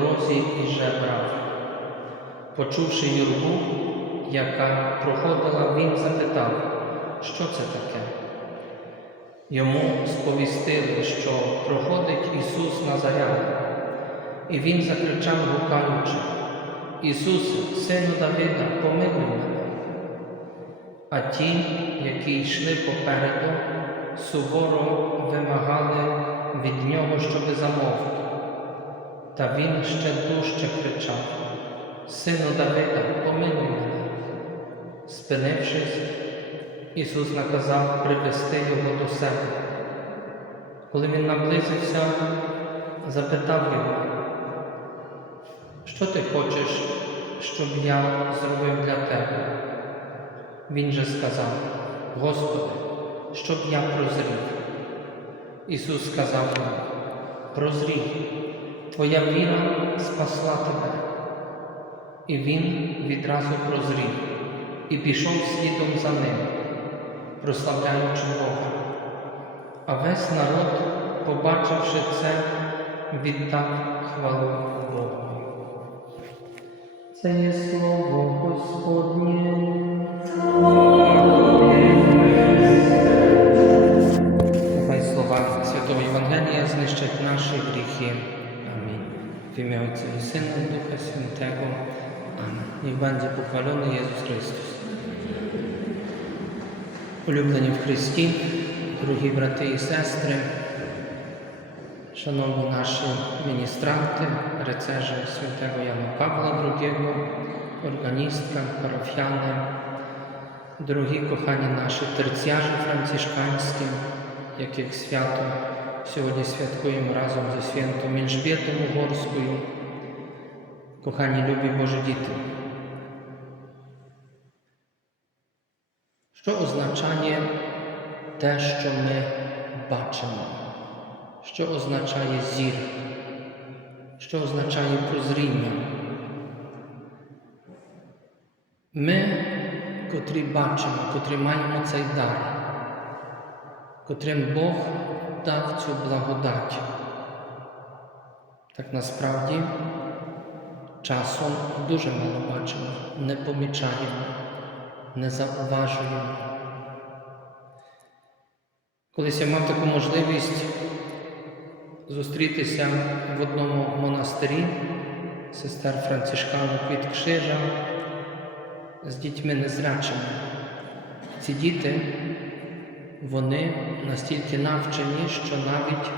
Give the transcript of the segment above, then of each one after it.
дорозі і жебрав. Почувши юрбу, яка проходила, він запитав, що це таке. Йому сповістили, що проходить Ісус Назарянин. І він закричав, гукаючи, Ісусе, сину Давида, помилуй мене. А ті, які йшли попереду, суворо вимагали від нього, щоби замовк. Та він ще дужче кричав: Сину Давида, помилуй мене. Спинившись, Ісус наказав привести його до себе. Коли він наблизився, запитав його, що ти хочеш, щоб я зробив для тебе? Він же сказав, Господи, щоб я прозрів. Ісус сказав йому, прозрій, твоя віра спасла тебе. І він відразу прозрів і пішов слідом за ним, прославляючи Бога. А весь народ, побачивши це, віддав хвалу Богу. Це є слово Господнє. Нехай В ім'я Отця і Сина і Духа Святого. Амінь. Niech będzie pochwalony Jezus Chrystus. Улюблені в Христі, дорогі брати і сестри, шановні наші міністранти, рецежі святого Яна Павла II, органістка, парафіяни, дорогі кохані наші терціяжі францишканські, яких свято сьогодні святкуємо разом зі святом Ільжбєтом Угорською, кохані любі Божі діти. Що означає те, що ми бачимо? Що означає зір? Що означає прозріння? Ми, котрі бачимо, котрі маємо цей дар, котрим Бог дав цю благодать, так насправді часом дуже мало бачимо, не помічаємо не зауважуємо. Колись я мав таку можливість зустрітися в одному монастирі сестер Францишканок від Кшижа з дітьми незрячими. Ці діти, вони настільки навчені, що навіть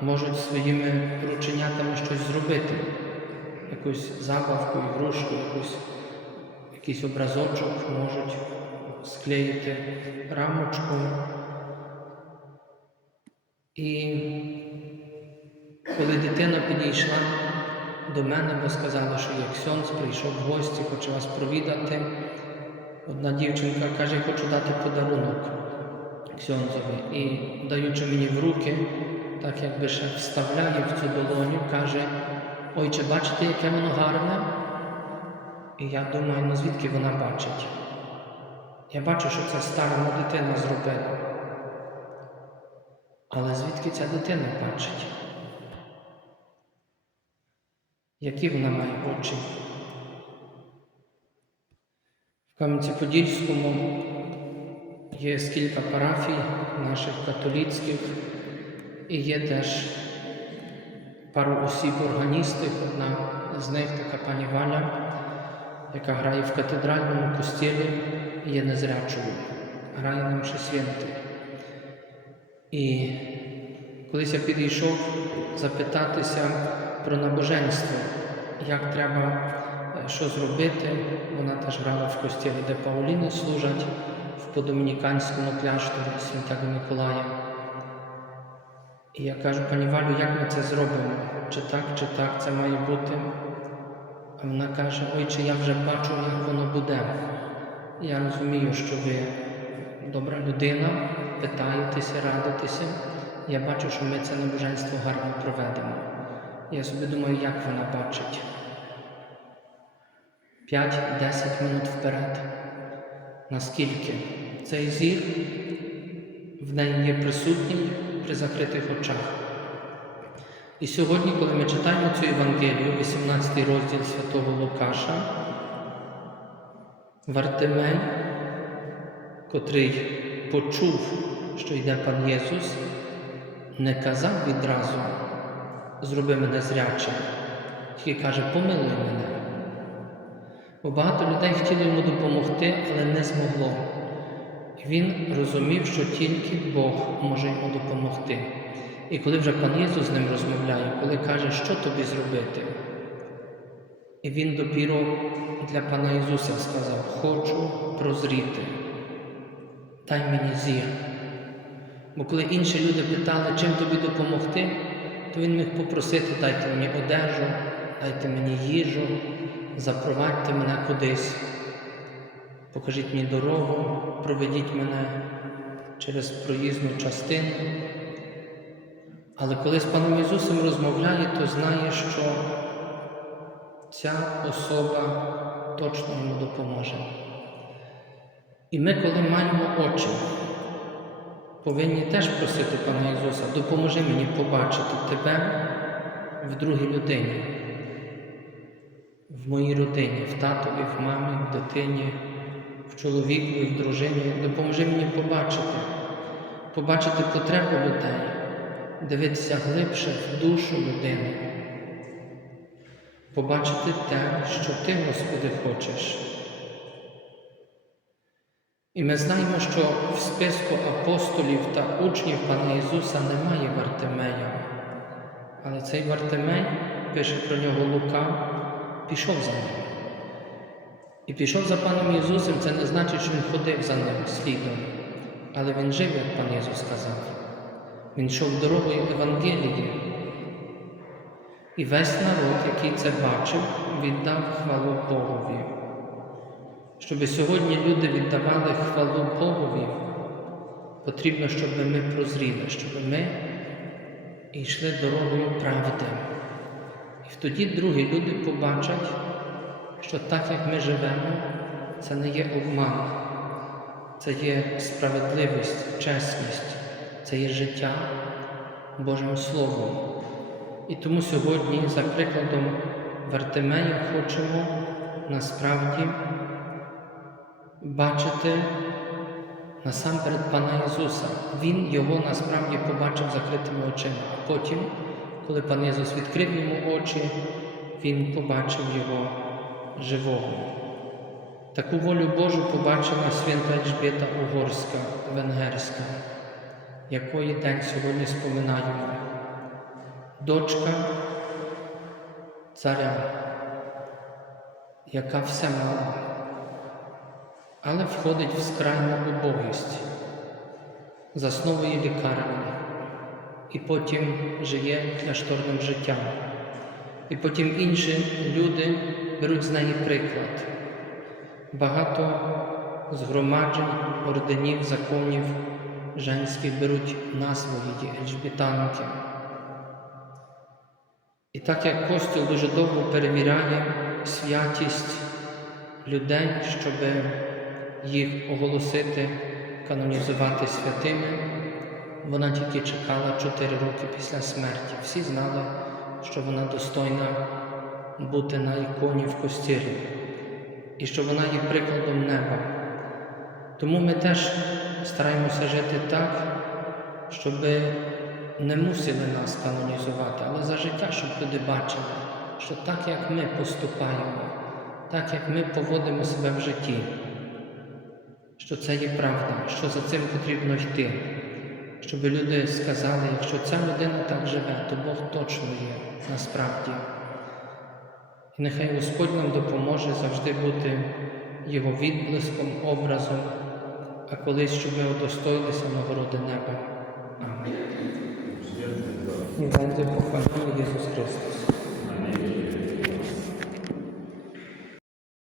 можуть своїми рученятами щось зробити, якусь забавку, ігрушку, якусь якийсь образочок можуть склеїти рамочку. І коли дитина підійшла до мене, бо сказала, що як Ксьонц прийшов в гості, хоче вас провідати, одна дівчинка каже, хочу дати подарунок Ксьонцові. І даючи мені в руки, так якби ще вставляє в цю долоню, каже, ой, чи бачите, яке воно гарне? І я думаю, ну звідки вона бачить? Я бачу, що це стара дитина зробила. Але звідки ця дитина бачить? Які вона має очі? В Кам'янці-Подільському є кілька парафій наших католицьких і є теж пару осіб органістів. Одна з них така пані Валя яка грає в катедральному костілі, і є незрячою, грає на мші святий. І колись я підійшов запитатися про набоженство, як треба що зробити. Вона теж грала в костілі, де Пауліни служать в подомініканському кляшторі Святого Миколая. І я кажу, пані Валю, як ми це зробимо? Чи так, чи так це має бути? А вона каже, ой, чи я вже бачу, як воно буде. Я розумію, що ви добра людина, питаєтеся, радитеся. Я бачу, що ми це набоженство гарно проведемо. Я собі думаю, як вона бачить. 5-10 минут вперед. Наскільки цей зір в неї є присутній, при закритих очах. І сьогодні, коли ми читаємо цю Євангелію, 18 розділ святого Лукаша, Вартимей, котрий почув, що йде пан Єсус, не казав відразу, зроби мене зрячим, тільки каже, помилуй мене. Бо багато людей хотіли йому допомогти, але не змогло. Він розумів, що тільки Бог може йому допомогти. І коли вже пан Єсус з ним розмовляє, коли каже, що тобі зробити, і він допіро для пана Ісуса сказав: Хочу прозріти, дай мені зір. Бо коли інші люди питали, чим тобі допомогти, то він міг попросити, дайте мені одежу, дайте мені їжу, запровадьте мене кудись, покажіть мені дорогу, проведіть мене через проїзну частину. Але коли з паном Ісусом розмовляє, то знає, що ця особа точно йому допоможе. І ми, коли маємо очі, повинні теж просити пана Ісуса, допоможи мені побачити тебе в другій людині, в моїй родині, в татові, в мамі, в дитині, в чоловікові, в дружині. Допоможи мені побачити, побачити потребу людей, дивитися глибше в душу людини, побачити те, що ти, Господи, хочеш. І ми знаємо, що в списку апостолів та учнів Пана Ісуса немає Вартимея. Але цей Вартимей, пише про нього Лука, пішов за ним. І пішов за паном Ісусом, це не значить, що він ходив за ним слідом. Але він жив, як пан Ісус сказав. Він йшов дорогою Евангелії. І весь народ, який це бачив, віддав хвалу Богові. Щоб сьогодні люди віддавали хвалу Богові, потрібно, щоб ми прозріли, щоб ми йшли дорогою правди. І тоді другі люди побачать, що так, як ми живемо, це не є обман, це є справедливість, чесність, це є життя Божим Словом. І тому сьогодні, за прикладом Вартимея, хочемо насправді бачити насамперед Пана Ісуса. Він його насправді побачив закритими очима. Потім, коли пан Ісус відкрив йому очі, Він побачив його живого. Таку волю Божу побачила свята Ельжбета Угорська, Венгерська, якої день сьогодні споминаємо. Дочка царя, яка все мала але входить в скрайну убогість, засновує лікарню і потім живе кляшторним життям. І потім інші люди беруть з неї приклад. Багато згромаджень, орденів, законів женських беруть назву її Ельжбітанки. І так як Костюл дуже довго перевіряє святість людей, щоби їх оголосити, канонізувати святими. Вона тільки чекала 4 роки після смерті. Всі знали, що вона достойна бути на іконі в костілі і що вона є прикладом неба. Тому ми теж стараємося жити так, щоб не мусили нас канонізувати, але за життя, щоб люди бачили, що так як ми поступаємо, так як ми поводимо себе в житті що це є правда, що за цим потрібно йти, щоб люди сказали, якщо ця людина так живе, то Бог точно є насправді. І нехай Господь нам допоможе завжди бути Його відблиском, образом, а колись, щоб ми удостоїлися нагороди неба. Амінь. І буде Ісус Христос.